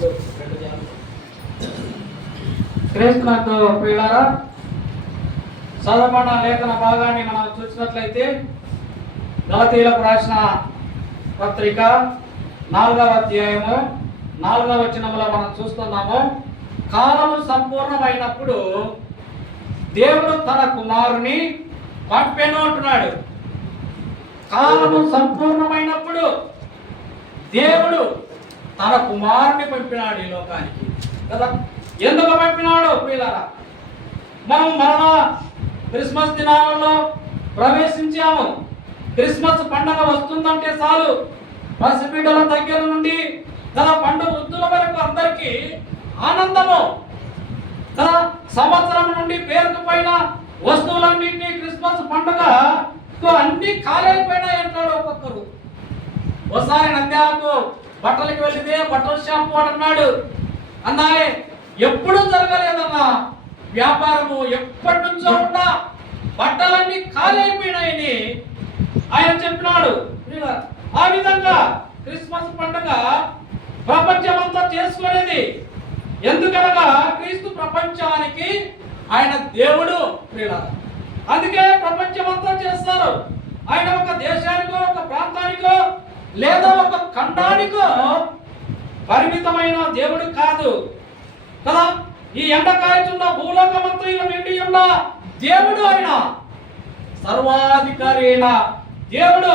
రెండు క్రీస్తునందు ప్రియులారా చదవబడిన లేఖన భాగాన్ని మనం చూసినట్లయితే గలతీలకు రాసిన పత్రిక నాలుగవ అధ్యాయము నాలుగవ వచనంలో మనం చూస్తున్నాము కాలము సంపూర్ణమైనప్పుడు దేవుడు తన కుమారుని పంపెను అంటున్నాడు. కాలము సంపూర్ణమైనప్పుడు దేవుడు తన కుమారుని పంపినాడు ఈ లోకానికి. కదా? ఎందుకు పంపినాడు పిల్లరా మనం మరణ క్రిస్మస్ దినాలలో ప్రవేశించాము. క్రిస్మస్ పండగ వస్తుందంటే చాలు. పసిబిడ్డల దగ్గర నుండి కదా పండు వృద్ధుల వరకు అందరికీ ఆనందము. కదా సంవత్సరం నుండి పేరుకుపోయిన వస్తువులన్నింటినీ క్రిస్మస్ పండుగ అన్ని ఖాళీ అంటాడు ఒక్కొక్కరు ఒకసారి నంద్యాలకు బట్టలకి వెళితే బట్టల షాప్ వాడు అన్నాడు. అన్నాయే ఎప్పుడూ జరగలేదన్నా వ్యాపారము ఎప్పటి నుంచో ఉన్నా బట్టలన్నీ ఖాళీ అయిపోయినాయని ఆయన చెప్పినాడు. ఆ విధంగా క్రిస్మస్ పండుగ ప్రపంచమంతా చేసుకునేది. ఎందుకనగా క్రీస్తు ప్రపంచానికి ఆయన దేవుడు ప్రియులారా. అందుకే ప్రపంచమంతా చేస్తారు. ఆయన ఒక దేశానికో ఒక ప్రాంతానికో లేదా ఒక ఖండానికో పరిమితమైన దేవుడు కాదు. కదా? ఈ ఎండకాయచున్న భూలోకమంతా నిండి ఉన్న దేవుడు ఆయన సర్వాధికారి అయిన దేవుడు.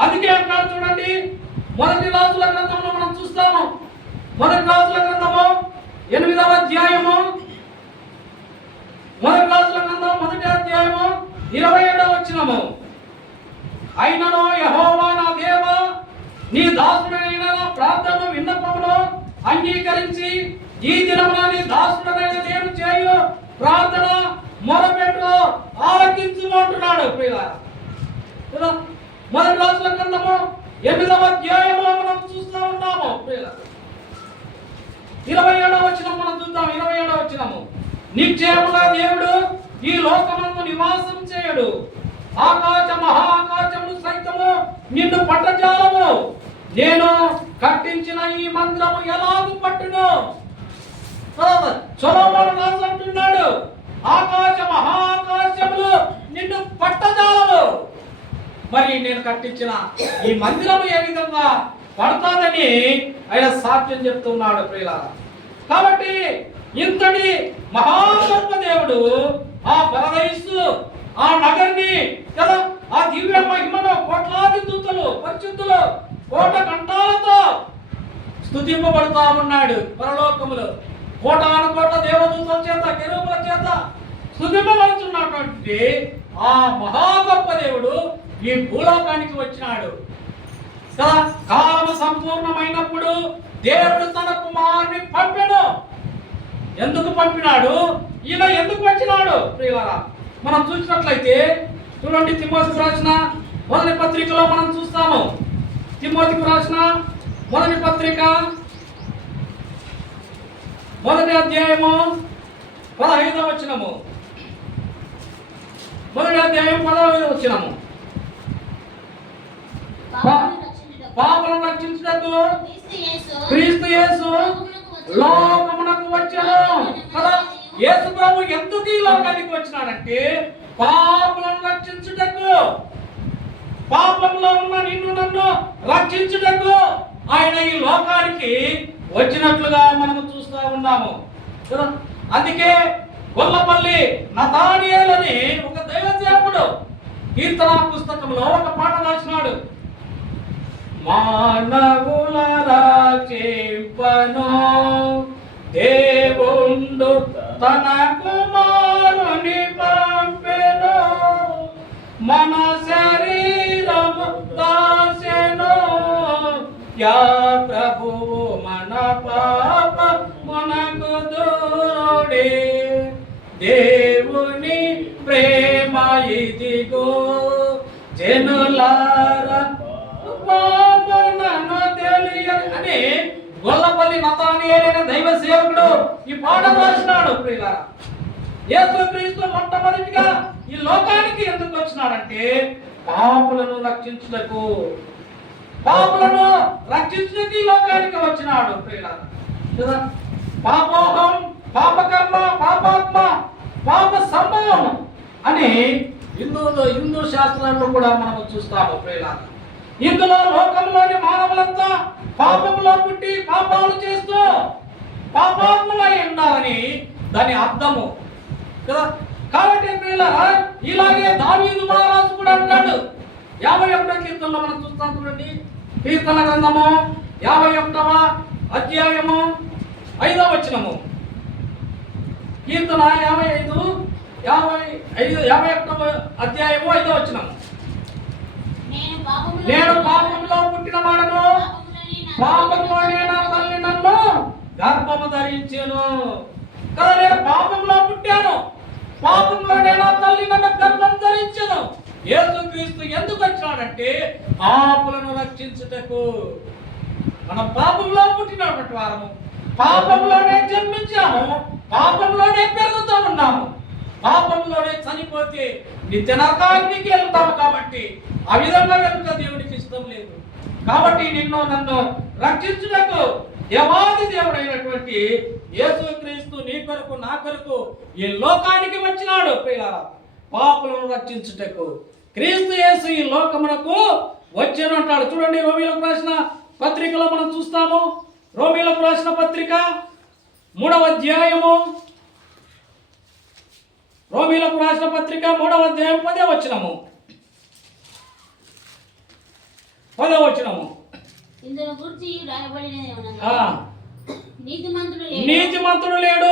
అందుకే అంటారు చూడండి మొదటి రాజుల గ్రంథంలో మనం చూస్తాము. మొదటి రాజుల గ్రంథము ఎనిమిదవ అధ్యాయము. మొదటి రాజుల గ్రంథం మొదటి అధ్యాయము ఇరవై ఏడవ వచ్చినము అయినను యహోవా నా దేవ నీ దాసుడైన నా ప్రార్థన విన్నపమును అంగీకరించి ఈ దినమున నీ దాసుడైన నేను చేయు ప్రార్థన మొరపెట్టు ఆలకించుమంటున్నాడు ప్రియులారా. మొదటి రాజుల గ్రంథము ఎనిమిదవ అధ్యాయంలో మనం చూస్తూ ఉన్నాము ప్రియులారా. ఇరవై ఏడవ వచ్చిన మనం చూద్దాం ఇరవై ఏడవ వచ్చినము నిశ్చయముగా దేవుడు ఈ లోకమందు నివాసం చేయడు. ఆకాశ మహాకాశములు సైతము నిన్ను పట్టజాలము. నేను కట్టించిన ఈ మందిరము ఎలాగు పట్టును? చొలవడు రాజు అంటున్నాడు ఆకాశ మహాకాశములు నిన్ను పట్టజాలము మరి నేను కట్టించిన ఈ మందిరము ఏ విధంగా పడతాదని ఆయన సాక్ష్యం చెప్తున్నాడు ప్రియులారా. కాబట్టి ఇంతటి మహాగొప్ప దేవుడు ఆ పరదయస్సు ఆ నగర్ని కదా? ఆ దివ్య మహిమను కోట్లాది దూతలు పరిశుద్ధులు కోట కంఠాలతో స్తుతింపబడుతా ఉన్నాడు పరలోకములో. కోటాను కోట్ల దేవదూతల చేత కెరూపుల చేత స్థుతింపబడుతున్నటువంటి ఆ మహా గొప్ప దేవుడు ఈ భూలోకానికి వచ్చినాడు. కదా? కాలం సంపూర్ణమైనప్పుడు దేవుడు తన కుమారుని పంపాడు ఎందుకు పంపినాడు? ఈయన ఎందుకు వచ్చినాడు? ప్రియులారా మనం చూసినట్లయితే చూడండి తిమోతికి రాసిన మొదటి పత్రికలో మనం చూస్తాము. తిమోతికి రాసిన మొదటి పత్రిక మొదటి అధ్యాయము పదహైదవ వచనము. మొదటి అధ్యాయం పదహైదవ రక్షించుటకు పాపలను రక్షించుటకు యేసు క్రీస్తు యేసు లోకమునకు వచ్చాను. కదా? యేసు ప్రభు ఎందుకు ఈ లోకానికి వచ్చినాడంటే పాపలను రక్షించుటకు. పాపంలో ఉన్న నిన్ను నన్ను రక్షించుటకు ఆయన ఈ లోకానికి వచ్చినట్లుగా మనము చూస్తూ ఉన్నాము. కదా అందుకే గొల్లపల్లి నతానియేలని ఒక దైవ సేవకుడు కీర్తన పుస్తకంలో ఒక పాట రాసినాడు. మానవుల రక్షింపను దేవుండు తన కుమారుని పంపెను. మన శరీరము దాసెను. యా ప్రభు మన పాప మనకు దూడే దేవుని ప్రేమ ఇదిగో. జనులారా పాపనను తెలియ- అని గొల్లపల్లి మతాన్ని నతానియేలైన దైవ సేవకుడు ఈ పాట రాసినాడు. ప్రియుల యేసుక్రీస్తు మొట్టమొదటిగా ఈ లోకానికి ఎందుకు వచ్చినాడంటే పాపులను రక్షించుటకు. పాపులను రక్షించుటకు ఈ లోకానికి వచ్చినాడు ప్రియులారా. కదా పాపోహం పాపకర్మ పాపాత్మ పాప సంభవం అని హిందువులు హిందూ శాస్త్రాల్లో కూడా మనం చూస్తాము ప్రియులారా. ఇందులో లోకంలోని మానవులంతా పాపంలో పుట్టి పాపాలు చేస్తూ పాపాత్ములై ఉన్నారని దాని అర్థము. కదా? కాబట్టి ఇలాగే దావీదు మహారాజు కూడా అంటాడు. యాభై ఒకటో కీర్తనలో మనం చూస్తాం చూడండి. కీర్తన గ్రంథము యాభై ఒకటవ అధ్యాయము ఐదవ వచనము. కీర్తన యాభై ఐదు యాభై ఐదు యాభై ఒకటవ అధ్యాయము ఐదవ వచనము. నేను పాపంలో పుట్టిన వాడను. పాపంలో నేను తల్లి నన్ను గర్భము ధరించాను. కదా నేను పాపంలో పుట్టాను. పాపంలో నేను తల్లి నన్ను గర్భం ధరించను. యేసుక్రీస్తు ఎందుకు వచ్చినాడంటే పాపులను రక్షించుటకు. మనం పాపంలో పుట్టినటువంటి వారము. పాపంలోనే జన్మించాము. పాపంలోనే పెరుగుతూ ఉన్నాము. పాపంలోనే చనిపోతే నిత్య నరకానికి వెళ్తాము కాబట్టి ఆ విధంగా వెళ్తా దేవుడికి ఇష్టం లేదు. కాబట్టి నిన్ను నన్ను రక్షించుటకు యవాది దేవుడైనటువంటి యేసుక్రీస్తు నీ కొరకు నా కొరకు ఈ లోకానికి వచ్చినాడు. ప్రియులారా పాపులను రక్షించుటకు క్రీస్తు యేసు ఈ లోకమునకు వచ్చాను అంటాడు. చూడండి రోమిలకు రాసిన పత్రికలో మనం చూస్తాము. రోమిలకు రాసిన పత్రిక మూడవ అధ్యాయము. రోమిలకు రాసిన పత్రిక మూడవ అధ్యాయం పదే వచ్చినము పదే వచ్చినము ఇందులో గురించి ఏమనగా నీతిమంతుడు లేడు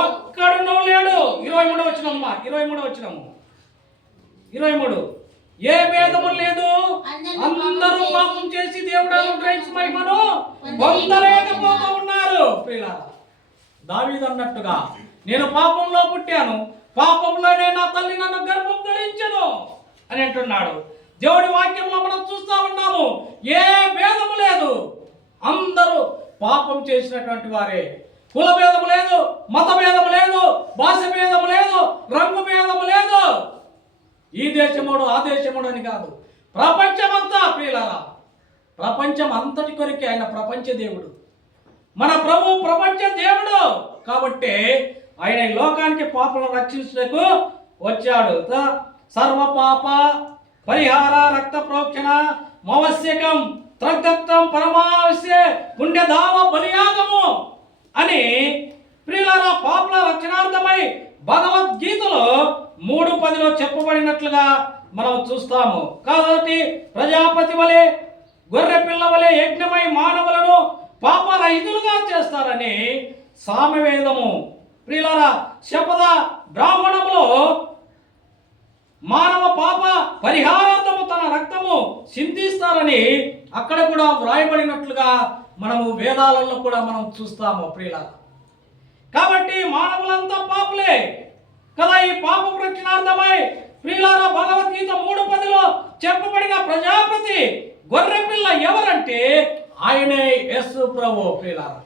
ఒక్కడునూ లేడు. ఇరవై మూడు వచ్చినమ్మా ఇరవై మూడు వచ్చినము ఇరవై మూడు. ఏ భేదము లేదు. అందరూ పాపం చేసి దేవుడు అనుగ్రహించి మహిమను పొందలేకపోతూ ఉన్నారు. ప్రియులారా దావీదు అన్నట్టుగా నేను పాపంలో పుట్టాను. పాపంలోనే నా తల్లి నన్ను గర్భం ధరించను అని అంటున్నాడు. దేవుడి వాక్యంలో మనం చూస్తా ఉన్నాము. ఏ భేదము లేదు. అందరూ పాపం చేసినటువంటి వారే. కుల భేదము లేదు మత భేదము లేదు భాష భేదము లేదు రంగు భేదము లేదు. ఈ దేశముడు ఆ దేశముడు అని కాదు. ప్రపంచమంతా ప్రియులారా ప్రపంచం అంతటి కొరికి ఆయన ప్రపంచ దేవుడు. మన ప్రభు ప్రపంచ దేవుడు కాబట్టి ఆయన ఈ లోకానికి పాపలను రక్షించుటకు వచ్చాడు. సర్వ పాప పరిహార రక్త ప్రోక్షణ మవశ్యకం త్రగ్దత్తం పరమావశ్య పుణ్యధామ బలియాగము అని ప్రియులారా పాపల రక్షణార్థమై భగవద్గీతలో మూడు పదిలో చెప్పబడినట్లుగా మనం చూస్తాము. కాబట్టి ప్రజాపతి వలె గొర్రె పిల్ల వలె యజ్ఞమై మానవులను పాపరహితులుగా చేస్తారని సామవేదము. ప్రియులారా శపథ బ్రాహ్మణములో మానవ పరిహారార్థము తన రక్తము సింధిస్తారని అక్కడ కూడా వ్రాయబడినట్లుగా మనము వేదాలలో కూడా మనం చూస్తాము ప్రియుల కాబట్టి మానవులంతా పాపులే. కదా ఈ పాప రక్షణార్థమై ప్రియులారా భగవద్గీత మూడు పదిలో చెప్పబడిన ప్రజాపతి గొర్రెపిల్ల ఎవరంటే ఆయనే యస్సు ప్రభు ప్రియులారా.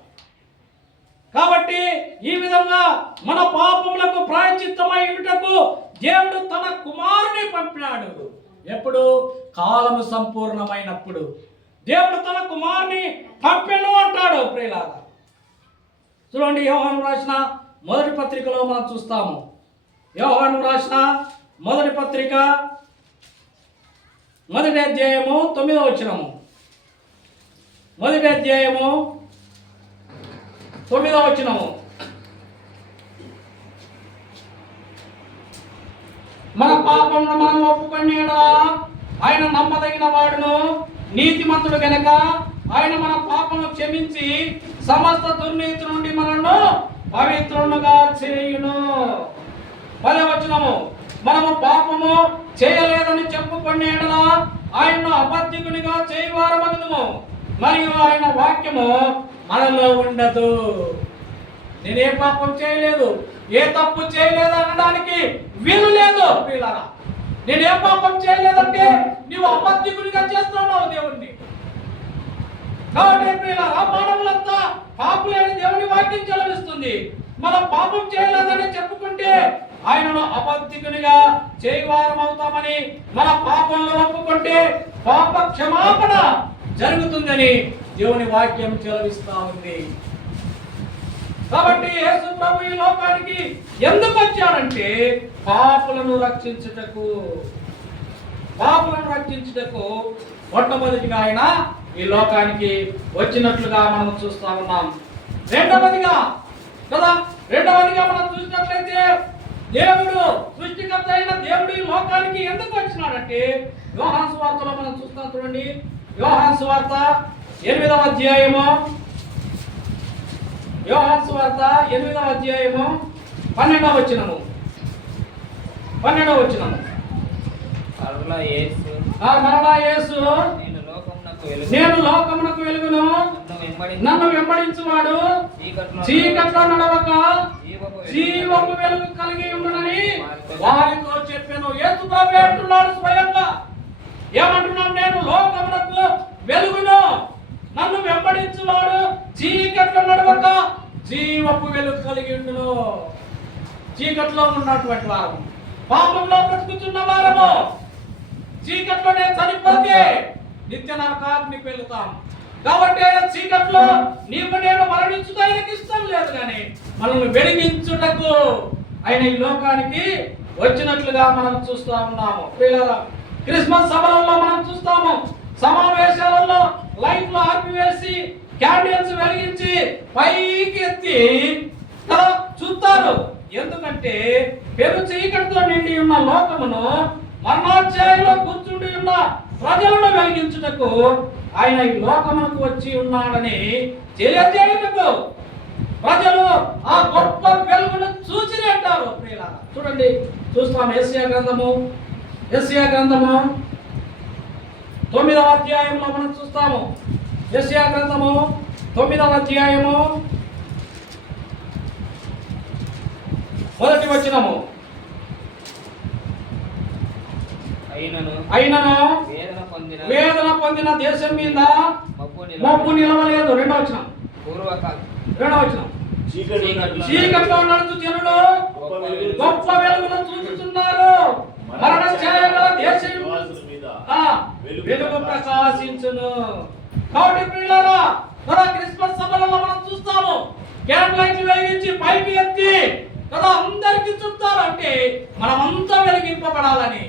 కాబట్టి ఈ విధంగా మన పాపములకు ప్రాయచిత్తమై ఉంటకు దేవుడు తన కుమారుని పంపినాడు. ఎప్పుడు? కాలము సంపూర్ణమైనప్పుడు. దేవుడు తన కుమారుని పంపెను అంటాడు ప్రియులారా. చూడండి యోహాను రాసిన మొదటి పత్రికలో మనం చూస్తాము. యోహాను రాసిన మొదటి పత్రిక మొదటి అధ్యాయము తొమ్మిదో వచ్చినము మొదటి అధ్యాయము తొమ్మిదో వచ్చినము మన పాపమును మనం ఒప్పుకొని ఆయన నమ్మదగిన వాడును. నీతిమంతుడు గనక ఆయన మన పాపము క్షమించి సమస్త దుర్నీతి నుండి మనను పవిత్రునుగా చేయును. పదే వచ్చినము మనము పాపము చేయలేదని చెప్పుకొని ఆయన అబద్ధికునిగా చేయవారమగదుము. మరియు ఆయన వాక్యము మనలో ఉండదు. నేనే పాపం చేయలేదు. ఏ తప్పు చేయలేదు అనడానికి వీలు లేదు ప్రియులారా. నేనే పాపం చేయలేదంటే నీవు అబద్ధికునిగా చేస్తున్నావు దేవుణ్ణి. కాబట్టి ప్రియులారా మానవులంతా పాపులేని దేవుని వాక్యం చెలవిస్తుంది. మనం పాపం చేయలేదని చెప్పుకుంటే ఆయనను అబద్ధికునిగా చేయవారం అవుతామని మన పాపంలో ఒప్పుకుంటే పాప క్షమాపణ జరుగుతుందని దేవుని వాక్యం చెలవిస్తా ఉంది. కాబట్టి యేసు ప్రభు ఈ లోకానికి ఎందుకు వచ్చాడంటే పాపులను రక్షించుటకు. పాపులను రక్షించుటకు మొట్టమొదటిగా ఆయన ఈ లోకానికి వచ్చినట్లుగా మనం చూస్తా ఉన్నాం. రెండవదిగా కదా? రెండవదిగా మనం చూసినట్లయితే దేవుడు సృష్టికర్త అయిన దేవుడు ఈ లోకానికి ఎందుకు వచ్చినాడంటే వ్యవహాన్ సువార్తలో మనం చూస్తాం చూడండి. వ్యవహాన్ సువార్త ఎనిమిదవ అధ్యాయము. యోహాన్ సువార్త ఎనిమిదవ అధ్యాయము. పన్నెండవ వచ్చినము పన్నెండవ వచ్చినము మరలా యేసు. ఆ మరలా యేసు. నేను లోకమునకు వెలుగును. నన్ను వెంబడించు నన్ను వెంబడించువాడు. చీకట్లో నడవక. జీవపు వెలుగు కలిగి ఉండునని వారితో చెప్పాను. యేసు ప్రభు అంటున్నాడు స్వయంగా. ఏమంటున్నాను నేను లోకమునకు వెలుగును. నన్ను వెంబడించువాడు. చీకట్లో నడవక జీవపు వెలుగు కలిగి ఉండును. చీకట్లో ఉన్నటువంటి వారము. పాపంలో బ్రతుకుతున్న వారము. చీకట్లోనే చనిపోతే నిత్య నరకాగ్ని పెళ్తాం కాబట్టి ఆయన చీకట్లో నీకు నేను మరణించుట ఇష్టం లేదు కానీ మనల్ని వెలిగించుటకు ఆయన ఈ లోకానికి వచ్చినట్లుగా మనం చూస్తా ఉన్నాము. క్రిస్మస్ సభలలో మనం చూస్తాము. సమావేశాలలో లైట్లు ఆపివేసి క్యాండిల్స్ వెలిగించి పైకి ఎత్తి కదా చూస్తారు ఎందుకంటే పెరు చీకటితో నిండి ఉన్న లోకమును మరణాధ్యాయంలో కూర్చుండి ఉన్న ప్రజలను వెలిగించుటకు ఆయన ఈ లోకమునకు వచ్చి ఉన్నాడని తెలియజేయటకు ప్రజలు ఆ గొప్ప వెలుగును చూసి అంటారు చూడండి చూస్తాం ఏసియా గ్రంథము. ఏసియా గ్రంథము తొమ్మిదవ అధ్యాయంలో మనం చూస్తాము. ఎస్యా గ్రంథము తొమ్మిదవ అధ్యాయము మొదటి వచ్చినము అయినను వేదన పొందిన వేదన పొందిన దేశం మీద మబ్బు నిలవలేదు. రెండో వచ్చిన పూర్వకాల. రెండో వచ్చిన చీకట్లో నడుచు జనులు గొప్ప వెలుగును మరణ దేశం వెలుగు ప్రకాశించును. కాబట్టి పిల్లరా కదా క్రిస్మస్ సభలలో మనం చూస్తాము. క్యాండ్ లైట్లు వెలిగించి పైకి ఎత్తి కదా అందరికి చూస్తారు అంటే మనమంతా వెలిగింపబడాలని.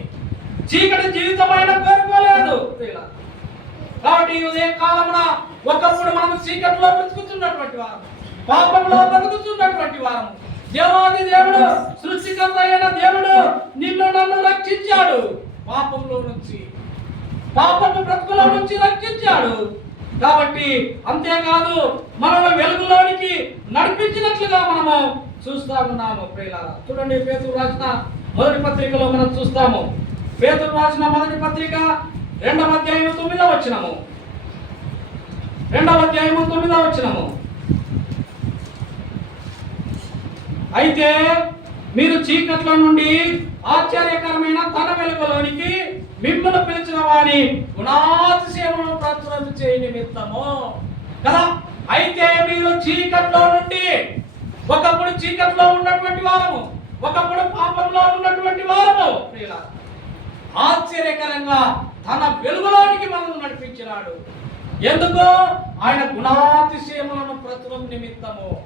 చీకటి జీవితమైన కోరుకోలేదు. కాబట్టి ఉదయం కాలమున ఒకప్పుడు మనం చీకటిలో బ్రతుకుతున్నటువంటి వారం పాపంలో బ్రతుకుతున్నటువంటి వారం దేవాది దేవుడు సృష్టికర్త అయిన దేవుడు నిన్ను నన్ను రక్షించాడు. పాపంలో నుంచి పాపపు బ్రతుకులో నుంచి రక్షించాడు. కాబట్టి అంతేకాదు మనల్ని వెలుగులోనికి నడిపించినట్లుగా మనము చూస్తా ఉన్నాము ప్రియులారా. చూడండి పేతురు రాసిన మొదటి పత్రికలో మనం చూస్తాము. పేతురు రాసిన మొదటి పత్రిక రెండవ అధ్యాయం తొమ్మిదవ వచ్చినము రెండవ అధ్యాయము తొమ్మిదవ వచ్చినము అయితే మీరు చీకట్ల నుండి ఆశ్చర్యకరమైన తన వెలుగులోనికి మిమ్మల్ని వాని గుణాతిశయమును ప్రచురణ చేయ నిమిత్తము. కదా? అయితే మీరు చీకట్లో నుండి ఒకప్పుడు చీకట్లో ఉన్నటువంటి వారము ఒకప్పుడు పాపంలో ఉన్నటువంటి వారము ఆశ్చర్యకరంగా తన వెలుగులోనికి మనల్ని నడిపించినాడు. ఎందుకు? ఆయన గుణాతిశయములను ప్రచురం నిమిత్తము.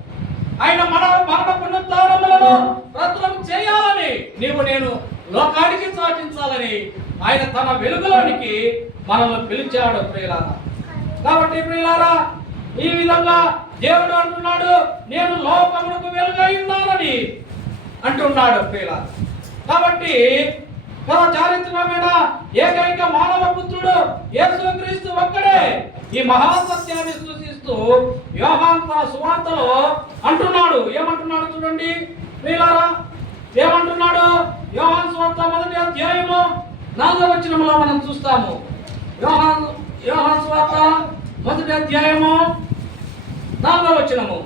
ఆయన మన మరణ పునరుద్ధారములను ప్రచురం చేయాలని నీవు నేను లోకానికి సాధించాలని ఆయన తన వెలుగులోనికి మనల్ని పిలిచాడు ప్రియులారా. కాబట్టి ప్రియులారా ఈ విధంగా దేవుడు అంటున్నాడు నేను లోకమునకు వెలుగై ఉన్నానని అంటున్నాడు ప్రియులారా. కాబట్టి మన చారిత్రమైన ఏకైక మానవ పుత్రుడు యేసుక్రీస్తు ఒక్కడే ఈ మహాసత్యాన్ని సూచిస్తూ యోహాన్ తన సువార్తలో అంటున్నాడు. ఏమంటున్నాడు చూడండి ప్రియులారా. ఏమంటున్నాడు? యోహాన్ సువార్త మొదటి అధ్యాయము నాలుగవ వచనంలో మనం చూస్తాము. యోహాన్ యోహాన్ సువార్త మొదటి అధ్యాయము నాలుగవ వచనము.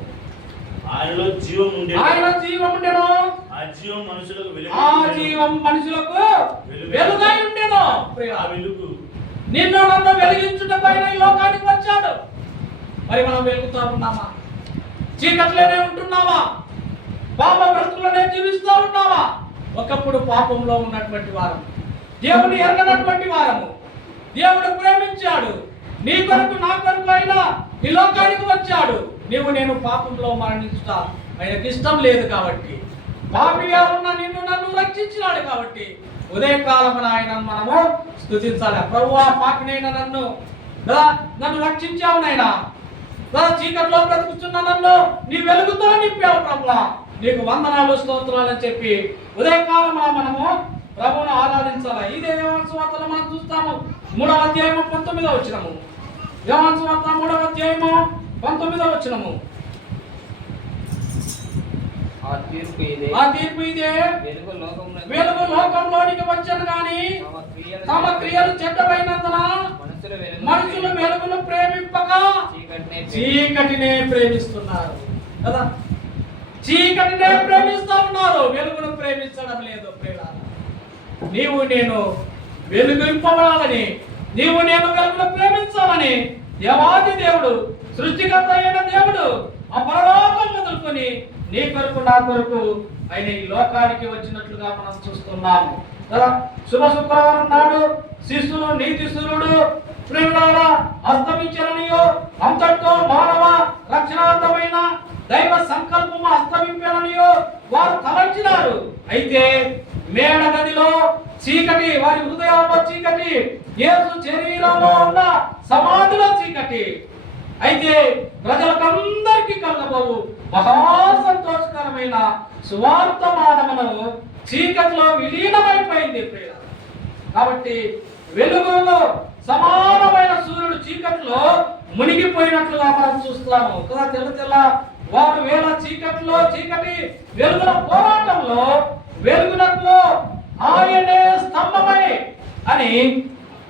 ఆయనలో జీవం ఉండే ఆయన జీవం ఉండెను. ఆ జీవం మనుషులకు వెలుగు ఆ జీవం మనుషులకు వెలుగై ఉండెను. ఆ వెలుగు నిన్ను నన్ను వెలిగించుట పైన ఈ లోకానికి వచ్చాడు. మరి మనం వెలుగుతా ఉన్నామా? చీకట్లోనే ఉంటున్నావా పాప బ్రతుకులోనే జీవిస్తూ ఉన్నావా ఒకప్పుడు పాపంలో ఉన్నటువంటి వారం. దేవుని ఎరగనటువంటి వారము. దేవుడు ప్రేమించాడు. నీ కొరకు నా కొరకు అయినా ఈ లోకానికి వచ్చాడు. నీవు నేను పాపంలో మరణించుట ఆయనకి ఇష్టం లేదు కాబట్టి. పాపిగా ఉన్న నిన్ను నన్ను రక్షించినాడు కాబట్టి. ఉదయకాలమున ఆయన మనము స్తుతించాలి. ప్రభువా పాపినైన నన్ను నన్ను రక్షించావు నాయనా. చీకట్లో బ్రతుకుతున్న నన్ను నీ వెలుగుతో నింపావు ప్రభువా. నీకు వందనాలు స్తోత్రాలు అని చెప్పి ఉదయకాలమున మనము ప్రభువును ఆరాధించాలి? ఇదే యోహాను మనం చూస్తాము. మూడవ అధ్యాయము పంతొమ్మిదవ వచ్చినము యోహాను సువార్త మూడవ అధ్యాయము పంతొమ్మిదవ వచ్చినము ఆ తీర్పు ఇదే. ఆ తీర్పు ఇదే. వెలుగు లోకంలోనికి వచ్చాను గాని తమ క్రియలు చెడ్డమైనందున మనుషుల వెలుగు మనుషులు వెలుగును ప్రేమింపక చీకటినే ప్రేమిస్తున్నారు. కదా? చీకటినే ప్రేమిస్తూ ఉన్నారు. వెలుగును ప్రేమించడం లేదు ప్రియులారా నీవు నేను వెలుగింపబడాలని నీవు నేను వెలుగును ప్రేమించాలని దేవాది దేవుడు సృష్టికర్త అయిన దేవుడు ఆ పరలోకం వదులుకొని నీ కొరకు నా కొరకు ఆయన ఈ లోకానికి వచ్చినట్లుగా మనం చూస్తున్నాము. కదా? శుభ శుక్రవారం నాడు శిశువు నీతి సూర్యుడు ప్రియులారా అస్తమించరనియో అంతటితో మానవ రక్షణార్థమైన దైవ సంకల్పము అస్తమింపననియో వారు తలంచినారు. అయితే మేడ గదిలో చీకటి వారి హృదయంలో చీకటి యేసు శరీరంలో ఉన్న సమాధిలో చీకటి. అయితే ప్రజలకందరికీ కలగబోవు మహా సంతోషకరమైన సువార్తమానమును చీకటిలో విలీనమైపోయింది ప్రియ కాబట్టి వెలుగులో సమానమైన సూర్యుడు చీకట్లో మునిగిపోయినట్లుగా మనం చూస్తాము కదా తెల్ల తెల్ల వారు వేల చీకట్లో చీకటి వెలుగుల పోరాటంలో వెలుగునట్లో ఆయనే స్తంభమై అని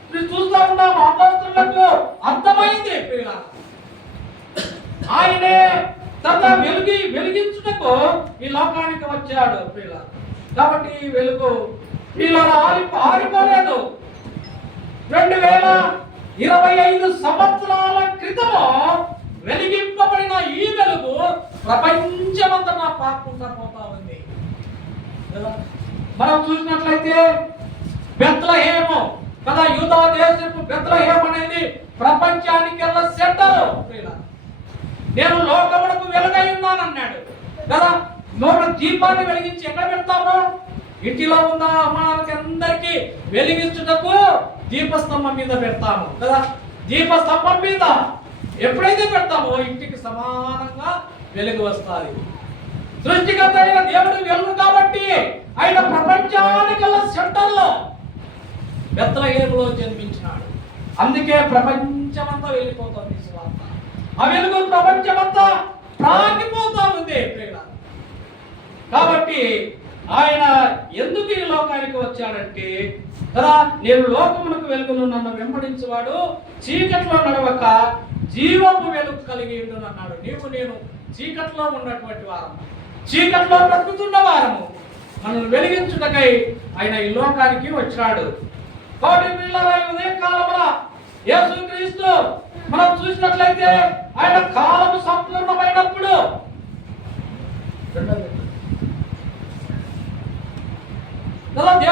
చూస్తూ ఉన్నాము అపోస్తులకు అర్థమైంది ఆయనే తన వెలుగి వెలిగించుటకు ఈ లోకానికి వచ్చాడు పిల్ల కాబట్టి ఈ వెలుగు వీళ్ళ ఆరి ఆరిపోలేదు. రెండు వేల ఇరవై ఐదు సంవత్సరాల క్రితము వెలిగింపబడిన ఈ వెలుగు ప్రపంచమంతటా పాకుంటా పోతా మనం చూసినట్లయితే బెత్లహేము కదా యూదా దేశపు బెత్లహేం అనేది ప్రపంచానికెల్లా సెంటర్. నేను లోకమునకు వెలుగై ఉన్నానన్నాడు. కదా నోట దీపాన్ని వెలిగించి ఎక్కడ పెడతాము? ఇంటిలో ఉన్న అమ్మాలకి అందరికీ వెలిగించుటకు దీపస్తంభం మీద పెడతాము. కదా దీపస్తంభం మీద ఎప్పుడైతే పెడతామో ఇంటికి సమానంగా వెలుగు వస్తుంది. సృష్టికర్త అయిన దేవుడు వెలుగు కాబట్టి ఆయన ప్రపంచానికల్లా సెంటర్లో బెత్తలహేములో జన్మించినాడు. అందుకే ప్రపంచమంతా వెళ్ళిపోతుంది స్వార్థ ఆ వెలుగు ప్రపంచమంతా ప్రాగిపోతా ఉంది కాబట్టి ఆయన ఎందుకు ఈ లోకానికి వచ్చాడంటే కదా నేను లోకమునకు వెలుగును నన్ను వెంబడించేవాడు చీకట్లో నడవక జీవపు వెలుగు కలిగి ఉండును అన్నాడు నీవు నేను చీకట్లో ఉన్నటువంటి వారము. చీకట్లో బ్రతుకుతున్న వారము. మనల్ని వెలిగించుటకై ఆయన ఈ లోకానికి వచ్చాడు కోటి పిల్లల ఉదయ కాలమున యేసుక్రీస్తు మనం చూసినట్లయితే ఆయన కాలము సంపూర్ణమైనప్పుడు